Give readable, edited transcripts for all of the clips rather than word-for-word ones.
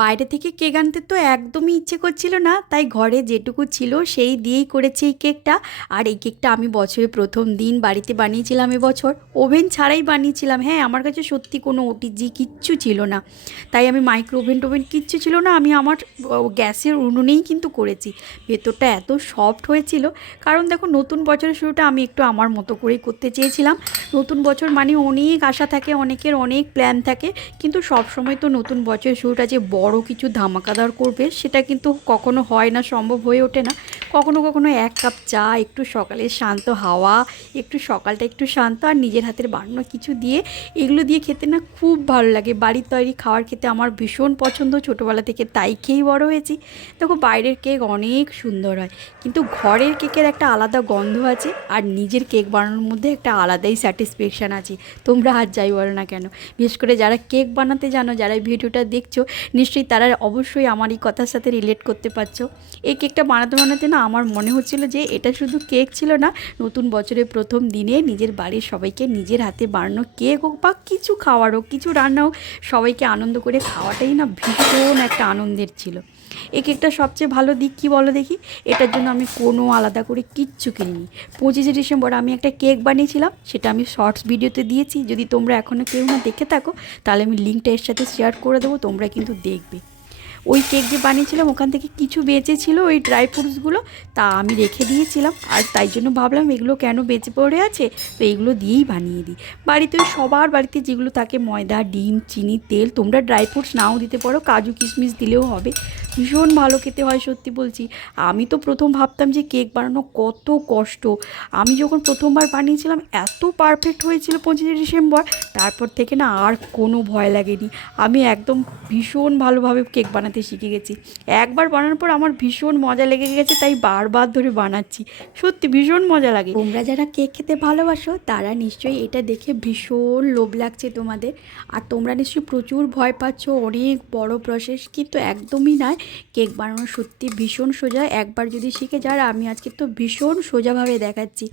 বাইরে থেকে কেক আনতে তো একদমই ইচ্ছে করছিল না, তাই ঘরে যেটুকু ছিল সেই দিয়েই করেছি এই কেকটা। আর এই কেকটা আমি বছরের প্রথম দিন বাড়িতে বানিয়েছিলাম এবছর, ওভেন ছাড়াই বানিয়েছিলাম। হ্যাঁ, আমার কাছে সত্যি কোনো ওটিজি কিচ্ছু ছিল না, তাই আমি মাইক্রো ওভেন টোভেন কিচ্ছু ছিল না, আমি আমার গ্যাসের উনুনেই কিন্তু করেছি। ভেতরটা এত সফট হয়েছিল, কারণ দেখো নতুন বছরের শুরুটা আমি একটু আমার মতো করেই করতে চেয়েছিলাম। নতুন বছর মানে অনেক আশা থাকে, অনেকের অনেক প্ল্যান থাকে, কিন্তু সব সময় তো নতুন বছরের শুরুটা যে বড় কিছু ধামাকাদার করবে সেটা কিন্তু কখনো হয় না, সম্ভব হয়ে ওঠে না। কখনো কখনো এক কাপ চা, একটু সকালের শান্ত হাওয়া, একটু সকালটা একটু শান্ত, আর নিজের হাতের বানানো কিছু দিয়ে, এগুলো দিয়ে খেতে না খুব ভালো লাগে। বাড়ির তৈরি খাবার খেতে আমার ভীষণ পছন্দ, ছোটোবেলা থেকে তাই খেয়েই বড় হয়েছি। দেখো বাইরের কেক অনেক সুন্দর হয়, কিন্তু ঘরের কেকের একটা আলাদা গন্ধ আছে, আর নিজের কেক বানানোর মধ্যে একটা আলাদাই স্যাটিসফ্যাকশান আছে। তোমরা আর যাই বলো না কেন, বিশেষ করে যারা কেক বানাতে জানো, যারা এই ভিডিওটা দেখছো, নিশ্চয়ই তারা অবশ্যই আমার এই কথার সাথে রিলেট করতে পারছো। এই কেকটা বানাতে বানাতে না আমার মনে হচ্ছিল যে এটা শুধু কেক ছিল না, নতুন বছরের প্রথম দিনে নিজের বাড়ির সবাইকে নিজের হাতে বানানো কেক হোক বা কিছু খাওয়ার হোক, কিছু রান্না হোক, সবাইকে আনন্দ করে খাওয়াটাই না ভীষণ একটা আনন্দের ছিল। এই কেকটা সবচেয়ে ভালো দিক কী বলো দেখি, এটার জন্য আমি কোনো আলাদা করে কিচ্ছু কিনিনি। 25শে ডিসেম্বর আমি একটা কেক বানিয়েছিলাম, সেটা আমি শর্টস ভিডিওতে দিয়েছি। যদি তোমরা এখনও কেউ না দেখে থাকো, তাহলে আমি লিঙ্কটা এর সাথে শেয়ার করে দেবো, তোমরা কিন্তু দেখবে। ওই কেক যে বানিয়েছিলাম ওখান থেকে কিছু বেঁচেছিল ওই ড্রাই ফ্রুটসগুলো, তা আমি রেখে দিয়েছিলাম। আর তাই জন্য ভাবলাম এগুলো কেন বেঁচে পড়ে আছে, তো এইগুলো দিয়েই বানিয়ে দিই। বাড়িতে ওই সবার বাড়িতে যেগুলো থাকে, ময়দা, ডিম, চিনি, তেল, তোমরা ড্রাই ফ্রুটস নাও দিতে পারো, কাজু কিশমিশ দিলেও হবে। ভীষণ ভালো খেতে হয়, সত্যি বলছি। আমি তো প্রথম ভাবতাম যে কেক বানানো কত কষ্ট। আমি যখন প্রথমবার বানিয়েছিলাম এত পারফেক্ট হয়েছিল 25শে ডিসেম্বর, তারপর থেকে না আর কোনো ভয় লাগেনি। আমি একদম ভীষণ ভালোভাবে কেক বানাতে শিখে গেছি। একবার বানানোর পর আমার ভীষণ মজা লেগে গেছে, তাই বারবার ধরে বানাচ্ছি। সত্যি ভীষণ মজা লাগে। তোমরা যারা কেক খেতে ভালোবাসো তারা নিশ্চয়ই এটা দেখে ভীষণ লোভ লাগছে তোমাদের, আর তোমরা নিশ্চয়ই প্রচুর ভয় পাচ্ছ, অনেক বড় প্রসেস, কিন্তু একদমই নয়। কেক বানানো সত্যি ভীষণ সোজা, একবার যদি শিখে যাও। আমি আজকে তো ভীষণ সোজাভাবে দেখাচ্ছি,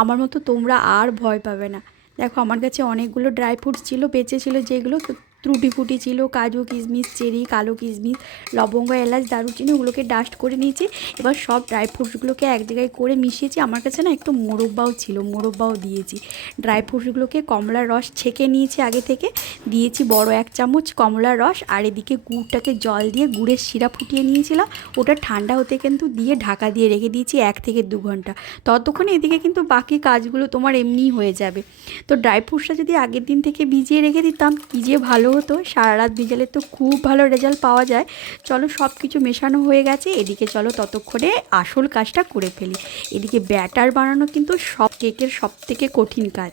আমার মতো তোমরা আর ভয় পাবে না। দেখো আমার কাছে অনেকগুলো ড্রাই ফ্রুটস ছিল, বেঁচে ছিল যেগুলো, ত্রুটি ফুটি ছিল, কাজু কিশমিশ, চেরি, কালো কিশমিশ, লবঙ্গ, এলাচ, দারুচিনি, ওগুলোকে ডাস্ট করে নিয়েছি। এবার সব ড্রাই ফ্রুটসগুলোকে এক জায়গায় করে মিশিয়েছি। আমার কাছে না একটু মোরব্বাও ছিল, মোরব্বাও দিয়েছি। ড্রাই ফ্রুটসগুলোকে কমলার রস ছেঁকে নিয়েছি আগে থেকে, দিয়েছি বড় 1 চামচ কমলার রস। আর এদিকে গুড়টাকে জল দিয়ে গুড়ের সিরাপ ফুটিয়ে নিয়েছিলাম, ওটা ঠান্ডা হতে কিন্তু দিয়ে ঢাকা দিয়ে রেখে দিয়েছি 1 থেকে 2 ঘন্টা। ততক্ষণে এদিকে কিন্তু বাকি কাজগুলো তোমার এমনিই হয়ে যাবে। তো ড্রাই ফ্রুটসটা যদি আগের দিন থেকে ভিজিয়ে রেখে দিতাম, কী যে ভালো হতো। সারা রাত ভিজালে তো খুব ভালো রেজাল্ট পাওয়া যায়। চলো সব কিছু মেশানো হয়ে গেছে, এদিকে চলো ততক্ষণে আসল কাজটা করে ফেলি। এদিকে ব্যাটার বানানো কিন্তু সব কেকের সব থেকে কঠিন কাজ,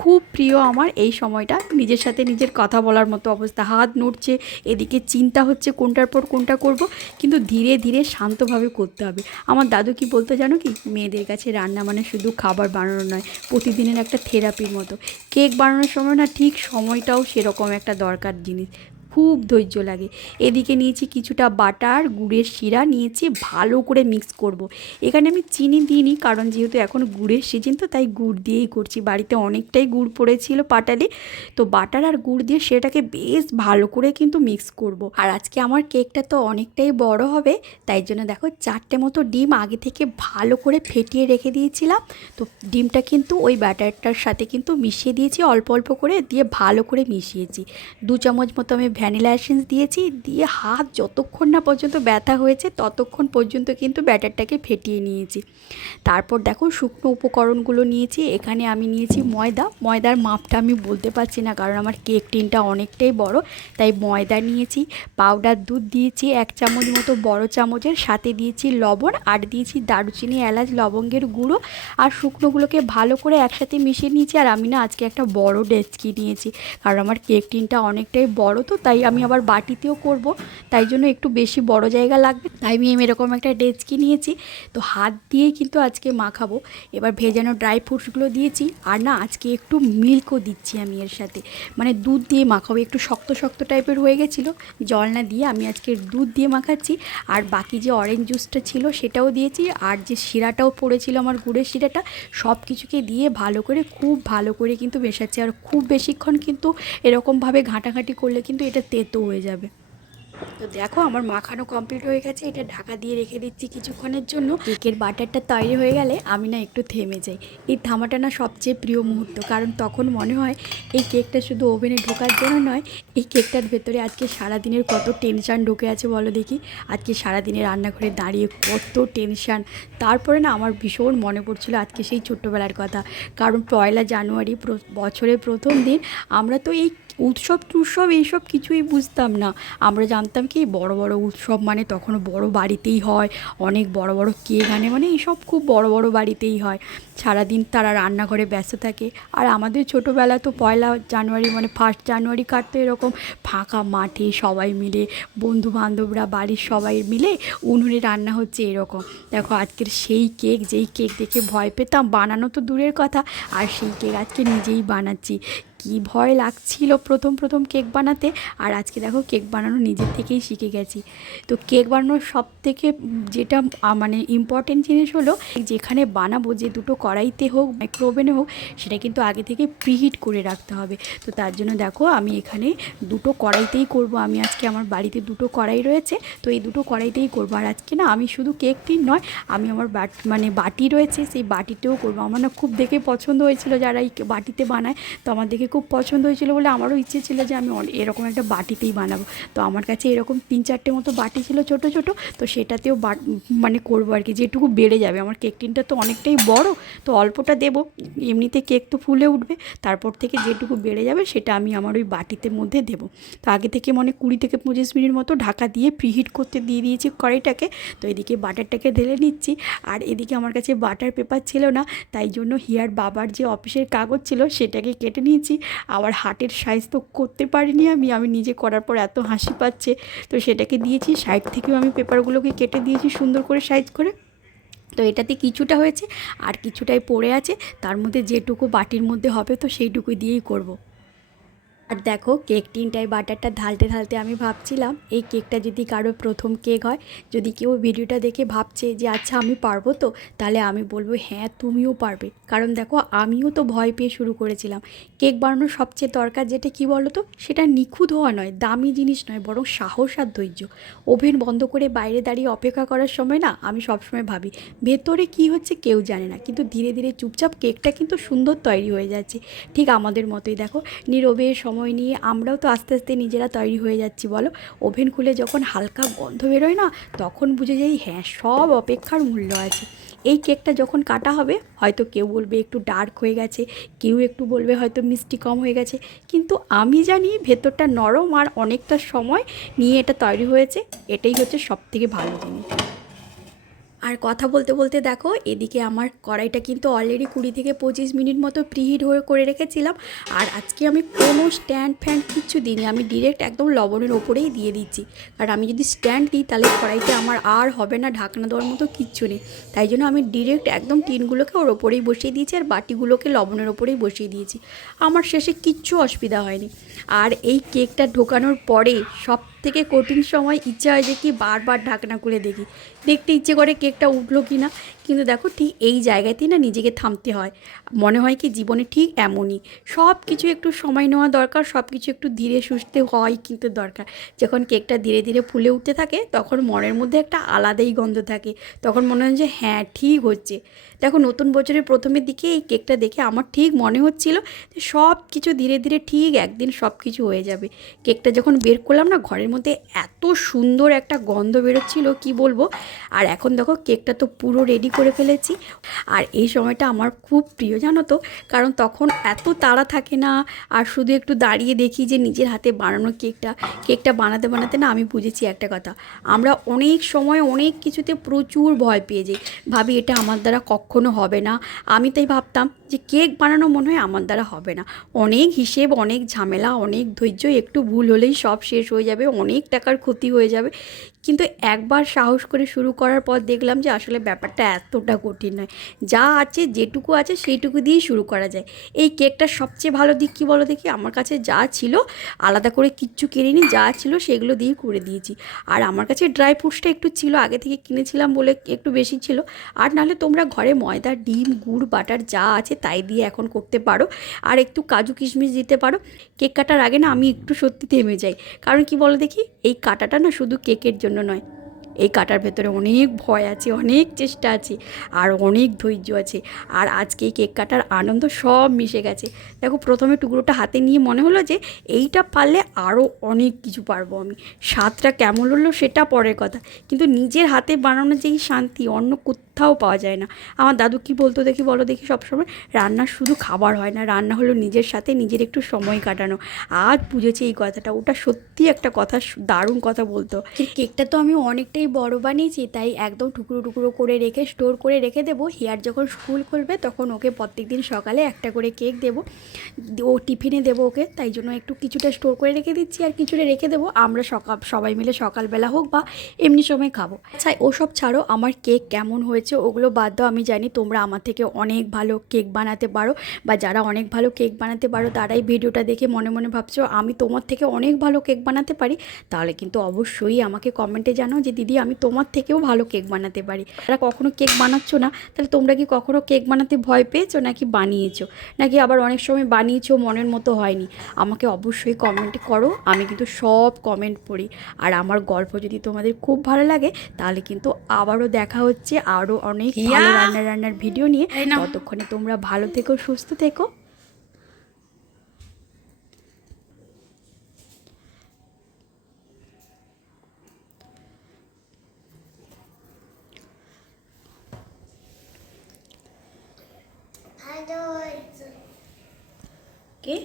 খুব প্রিয় আমার এই সময়টা। নিজের সাথে নিজের কথা বলার মতো অবস্থা, হাত নড়ছে, এদিকে চিন্তা হচ্ছে কোনটার পর কোনটা করব, কিন্তু ধীরে ধীরে শান্তভাবে করতে হবে। আমার দাদু কি বলতো জানো কি, মেয়েদের কাছে রান্না মানে শুধু খাবার বানানো নয়, প্রতিদিনের একটা থেরাপির মতো। কেক বানানোর সময় না ঠিক সময়টাও সেরকম একটা দরকার জিনিস, খুব ধৈর্য লাগে। এদিকে নিয়েছি কিছুটা বাটার, গুড়ের শিরা নিয়েছি, ভালো করে মিক্স করব। এখানে আমি চিনি দিইনি, কারণ যেহেতু এখন গুড়ের সিজন, তো তাই গুড় দিয়েই করছি। বাড়িতে অনেকটাই গুড় পড়েছিল পাটালি, তো বাটার আর গুড় দিয়ে সেটাকে বেশ ভালো করে কিন্তু মিক্স করব। আর আজকে আমার কেকটা তো অনেকটাই বড় হবে, তাই জন্য দেখো 4টে মতো ডিম আগে থেকে ভালো করে ফেটিয়ে রেখে দিয়েছিলাম। তো ডিমটা কিন্তু ওই ব্যাটারটার সাথে কিন্তু মিশিয়ে দিয়েছি, অল্প অল্প করে দিয়ে ভালো করে মিশিয়েছি। 2 চামচ মতো আমি ভ্যানিলা এসেন্স দিয়েছি, দিয়ে হাত যতক্ষণ না পর্যন্ত ব্যথা হয়েছে ততক্ষণ পর্যন্ত কিন্তু ব্যাটারটাকে ফেটিয়ে নিয়েছি। তারপর দেখো শুকনো উপকরণগুলো নিয়েছি। এখানে আমি নিয়েছি ময়দা, ময়দার মাপটা আমি বলতে পারছি না, কারণ আমার কেক টিনটা অনেকটাই বড়, তাই ময়দা নিয়েছি। পাউডার দুধ দিয়েছি 1 চামচ মতো বড় চামচের, সাথে দিয়েছি লবণ, আর দিয়েছি দারুচিনি, এলাচ, লবঙ্গের গুঁড়ো, আর শুকনোগুলোকে ভালো করে একসাথে মিশিয়ে নিয়েছি। আর আমি না আজকে একটা বড় ডেচকি নিয়েছি, কারণ আমার কেক টিনটা অনেকটাই বড়, তো তাই আমি আবার বাটিতেও করব, তাই জন্য একটু বেশি বড় জায়গা লাগবে, তাই আমি এরকম একটা ডেচকি নিয়েছি। তো হাত দিয়েই কিন্তু আজকে মাখাবো। এবার ভেজানো ড্রাই ফ্রুটসগুলো দিয়েছি, আর না আজকে একটু মিল্কও দিচ্ছি আমি এর সাথে, মানে দুধ দিয়ে মাখাবো। একটু শক্ত শক্ত টাইপের হয়ে গেছিলো, জল না দিয়ে আমি আজকে দুধ দিয়ে মাখাচ্ছি। আর বাকি যে অরেঞ্জ জুসটা ছিল সেটাও দিয়েছি, আর যে শিরাটাও পড়েছিল আমার গুড়ের শিরাটা, সব কিছুকে দিয়ে ভালো করে, খুব ভালো করে কিন্তু মেশাচ্ছি। আর খুব বেশিক্ষণ কিন্তু এরকমভাবে ঘাঁটাঘাঁটি করলে কিন্তু এটা তেতো হয়ে যাবে। তো দেখো আমার মাখানো কমপ্লিট হয়ে গেছে, এটা ঢাকা দিয়ে রেখে দিচ্ছি কিছুক্ষণের জন্য। কেকের বাটারটা তৈরি হয়ে গেলে আমি না একটু থেমে যাই। এই থামাটা না সবচেয়ে প্রিয় মুহূর্ত, কারণ তখন মনে হয় এই কেকটা শুধু ওভেনে ঢোকার জন্য নয়, এই কেকটার ভেতরে আজকে সারাদিনের কত টেনশান ঢুকে আছে বলো দেখি। আজকে সারাদিনে রান্নাঘরে দাঁড়িয়ে কত টেনশান। তারপরে না আমার ভীষণ মনে পড়ছিল আজকে সেই ছোট্টবেলার কথা, কারণ 1 জানুয়ারি বছরের প্রথম দিন। আমরা তো এই উৎসব টুৎসব এইসব কিছুই বুঝতাম না। আমরা জানতাম কি বড় বড় উৎসব মানে তখনও বড় বাড়িতেই হয়, অনেক বড় বড় কেক আনে, মানে এইসব খুব বড় বড় বাড়িতেই হয়। সারাদিন তারা রান্নাঘরে ব্যস্ত থাকে। আর আমাদের ছোটোবেলা তো 1 জানুয়ারি মানে 1 জানুয়ারি কাটতো এরকম ফাঁকা মাঠে সবাই মিলে, বন্ধু বান্ধবরা বাড়ির সবাই মিলে উনুনে রান্না হচ্ছে এরকম। দেখো আজকের সেই কেক, যেই কেক দেখে ভয় পেতাম বানানো তো দূরের কথা, আর সেই কেক আজকে নিজেই বানাচ্ছি। কি ভয় লাগছিল প্রথম প্রথম কেক বানাতে, আর আজকে দেখো কেক বানানো নিজের থেকেই শিখে গেছি। তো কেক বানানোর সব থেকে যেটা মানে ইম্পর্টেন্ট জিনিস হলো, যেখানে বানাবো যে দুটো কড়াইতে হোক মাইক্রো ওভেনে হোক, সেটা কিন্তু আগে থেকে প্রিহিট করে রাখতে হবে। তো তার জন্য দেখো আমি এখানে দুটো কড়াইতেই করব। আমি আজকে আমার বাড়িতে দুটো কড়াই রয়েছে, তো এই দুটো কড়াইতেই করবো। আর আজকে না আমি শুধু কেক টিন নয়, আমি আমার মানে বাটি রয়েছে সেই বাটিতেও করবো। আমার না খুব দেখে পছন্দ হয়েছিল যারা এই বাটিতে বানায়, তো আমার দেখে খুব পছন্দ হয়েছিল বলে আমারও ইচ্ছে ছিল যে আমি এরকম একটা বাটিতেই বানাবো। তো আমার কাছে এরকম 3-4টে মতো বাটি ছিল ছোট ছোট, তো সেটাতেও মানে করবো আর কি, যেটুকু বেড়ে যাবে। আমার কেক টিনটা তো অনেকটাই বড়, তো অল্পটা দেবো, এমনিতে কেক তো ফুলে উঠবে, তারপর থেকে যেটুকু বেড়ে যাবে সেটা আমি আমার ওই বাটিতে মধ্যে দেবো। তো আগে থেকে মানে 20 থেকে 25 মিনিট মতো ঢাকা দিয়ে প্রিহিট করতে দিয়ে দিয়েছি কড়াইটাকে। তো এদিকে বাটারটাকে ঢেলে নিচ্ছি, আর এদিকে আমার কাছে বাটার পেপার ছিল না, তাই জন্য হিয়ার বাবার যে অফিসের কাগজ ছিল সেটাকে কেটে নিয়েছি। আবার হার্টের সাইজ তো করতে পারিনি আমি নিজে করার পর এত হাসি পাচ্ছে, তো সেটাকে দিয়েছি। সাইড থেকেও আমি পেপারগুলোকে কেটে দিয়েছি সুন্দর করে সাইজ করে। তো এটাতে কিছুটা হয়েছে আর কিছুটাই পড়ে আছে, তার মধ্যে যেটুকু বাটির মধ্যে হবে তো সেইটুকু দিয়েই করব। আর দেখো কেক টিনটায় বাটারটা ঢালতে ঢালতে আমি ভাবছিলাম এই কেকটা যদি কারো প্রথম কেক হয়, যদি কেউ ভিডিওটা দেখে ভাবছে যে আচ্ছা আমি পারবো তো, তাহলে আমি বলবো হ্যাঁ তুমিও পারবে। কারণ দেখো আমিও তো ভয় পেয়ে শুরু করেছিলাম। কেক বানানোর সবচেয়ে দরকার যেটা কি বলো তো, সেটা নিখুঁত হওয়া নয়, দামি জিনিস নয়, বরং সাহস আর ধৈর্য। ওভেন বন্ধ করে বাইরে দাঁড়িয়ে অপেক্ষা করার সময় না আমি সবসময় ভাবি ভেতরে কি হচ্ছে কেউ জানে না, কিন্তু ধীরে ধীরে চুপচাপ কেকটা কিন্তু সুন্দর তৈরি হয়ে যাচ্ছে। ঠিক আমাদের মতোই দেখো নীরবে সময় নিয়ে আমরাও তো আস্তে আস্তে নিজেরা তৈরি হয়ে যাচ্ছি বলো। ওভেন খুলে যখন হালকা গন্ধ বেরোয় না, তখন বুঝে যাই হ্যাঁ সব অপেক্ষার মূল্য আছে। এই কেকটা যখন কাটা হবে হয়তো কেউ বলবে একটু ডার্ক হয়ে গেছে, কেউ একটু বলবে হয়তো মিষ্টি কম হয়ে গেছে, কিন্তু আমি জানি ভেতরটা নরম আর অনেকটা সময় নিয়ে এটা তৈরি হয়েছে। এটাই হচ্ছে সবথেকে ভালো জিনিস। আর কথা বলতে বলতে দেখো এদিকে আমার কড়াইটা কিন্তু অলরেডি 20 থেকে 25 মিনিট মতো প্রিহিট হয়ে করে রেখেছিলাম। আর আজকে আমি কোনো স্ট্যান্ড ফ্যান্ড কিচ্ছু দিইনি, আমি ডিরেক্ট একদম লবণের ওপরেই দিয়ে দিচ্ছি। কারণ আমি যদি স্ট্যান্ড দিই তাহলে কড়াইতে আমার আর হবে না ঢাকনা দেওয়ার মতো কিচ্ছু নেই, তাই জন্য আমি ডিরেক্ট একদম টিনগুলোকে ওর ওপরেই বসিয়ে দিয়েছি আর বাটিগুলোকে লবণের ওপরেই বসিয়ে দিয়েছি। আমার শেষে কিচ্ছু অসুবিধা হয়নি। আর এই কেকটা ঢোকানোর পরে সব থেকে কঠিন সময় ইচ্ছা হয় যে কি বারবার ঢাকনা খুলে দেখি, দেখতে ইচ্ছে করে কেকটা উঠলো কি না। কিন্তু দেখো ঠিক এই জায়গাতেই না নিজেকে থামতে হয়। মনে হয় কি জীবনে ঠিক এমনই, সব কিছু একটু সময় নেওয়া দরকার, সব কিছু একটু ধীরে সুস্থে হয় কিন্তু দরকার। যখন কেকটা ধীরে ধীরে ফুলে উঠতে থাকে তখন মনের মধ্যে একটা আলাদাই গন্ধ থাকে, তখন মনে হয় যে হ্যাঁ ঠিক হচ্ছে। দেখো নতুন বছরের প্রথমের দিকে এই কেকটা দেখে আমার ঠিক মনে হচ্ছিল যে সব কিছু ধীরে ধীরে ঠিক একদিন সব কিছু হয়ে যাবে। কেকটা যখন বের করলাম না ঘরের মধ্যে এত সুন্দর একটা গন্ধ বেরোচ্ছিল কি বলবো। আর এখন দেখো কেকটা তো পুরো রেডি করে ফেলেছি। আর এই সময়টা আমার খুব প্রিয় জানো তো, কারণ তখন এত তাড়া থাকে না, আর শুধু একটু দাঁড়িয়ে দেখি যে নিজের হাতে বানানো কেকটা বানাতে বানাতে না আমি বুঝেছি একটা কথা, আমরা অনেক সময় অনেক কিছুতে প্রচুর ভয় পেয়ে যাই, ভাবি এটা আমার দ্বারা কখনো হবে না। আমি তাই ভাবতাম যে কেক বানানো মনে হয় আমার দ্বারা হবে না, অনেক হিসেব, অনেক ঝামেলা, অনেক ধৈর্য, একটু ভুল হলেই সব শেষ হয়ে যাবে, অনেক টাকার ক্ষতি হয়ে যাবে। কিন্তু একবার সাহস করে শুরু করার পর দেখলাম যে আসলে ব্যাপারটা এতটা কঠিন নয়, যা আছে যেটুকু আছে সেইটুকু দিয়েই শুরু করা যায়। এই কেকটার সবচেয়ে ভালো দিক কী বলো দেখি, আমার কাছে যা ছিল আলাদা করে কিচ্ছু কিনিনি, যা ছিল সেগুলো দিয়েই করে দিয়েছি। আর আমার কাছে ড্রাই ফ্রুটসটা একটু ছিল, আগে থেকে কিনেছিলাম বলে একটু বেশি ছিল। আর নাহলে তোমরা ঘরে ময়দা, ডিম, গুড়, বাটার যা আছে তাই দিয়ে এখন করতে পারো। আর একটু কাজু কিশমিশ দিতে পারো। কেক কাটার আগে না আমি একটু সত্যি থেমে যাই, কারণ কি বলো দেখি, এই কাটাটা না শুধু কেকের জন্য নয়, এই কাটার ভেতরে অনেক ভয় আছে, অনেক চেষ্টা আছে, আর অনেক ধৈর্য আছে। আর আজকে এই কেক কাটার আনন্দ সব মিশে গেছে। দেখো প্রথমে টুকরোটা হাতে নিয়ে মনে হলো যে এইটা পারলে আরও অনেক কিছু পারবো আমি। স্বাদটা কেমন হলো সেটা পরের কথা, কিন্তু নিজের হাতে বানানো যেই শান্তি অন্য কোথাও পাওয়া যায় না। আমার দাদু কি বলতো দেখি, বলো দেখি, সবসময় রান্না শুধু খাবার হয় না, রান্না হলো নিজের সাথে নিজের একটু সময় কাটানো। আজ বুঝেছি এই কথাটা, ওটা সত্যি একটা কথা, দারুণ কথা বলতো। কেকটা তো আমি অনেকটাই বড় বানিয়েছি, তাই একদম টুকরো টুকরো করে রেখে স্টোর করে রেখে দেবো। হিয়ার যখন স্কুল খুলবে তখন ওকে প্রত্যেকদিন সকালে একটা করে কেক দেবো, ও টিফিনে দেবো ওকে, তাই জন্য একটু কিছুটা স্টোর করে রেখে দিচ্ছি আর কিছুটা রেখে দেবো, আমরা সবাই মিলে সকালবেলা হোক বা এমনি সময় খাবো। আচ্ছা ওসব ছাড়ো, আমার কেক কেমন হয়েছে ওগুলো বাদ দাও। আমি জানি তোমরা আমার থেকে অনেক ভালো কেক বানাতে পারো, বা যারা অনেক ভালো কেক বানাতে পারো তারাই ভিডিওটা দেখে মনে মনে ভাবছো আমি তোমার থেকে অনেক ভালো কেক বানাতে পারি। তাহলে কিন্তু অবশ্যই আমাকে কমেন্টে জানাও যে দিদি আমি তোমার থেকেও ভালো কেক বানাতে পারি। যারা কখনো কেক বানাচ্ছ না, তাহলে তোমরা কি কখনো কেক বানাতে ভয় পেয়েছো, নাকি বানিয়েছো, নাকি আবার অনেক সময় বানিয়েছো মনের মতো হয়নি? আমাকে অবশ্যই কমেন্টে করো, আমি কিন্তু সব কমেন্ট পড়ি। আর আমার গল্প যদি তোমাদের খুব ভালো লাগে তাহলে কিন্তু আবারও দেখা হচ্ছে আরও অনেক ভালো রান্নার ভিডিও নিয়ে। ততক্ষণে তোমরা ভালো থেকো, সুস্থ থেকো। Hallo. কে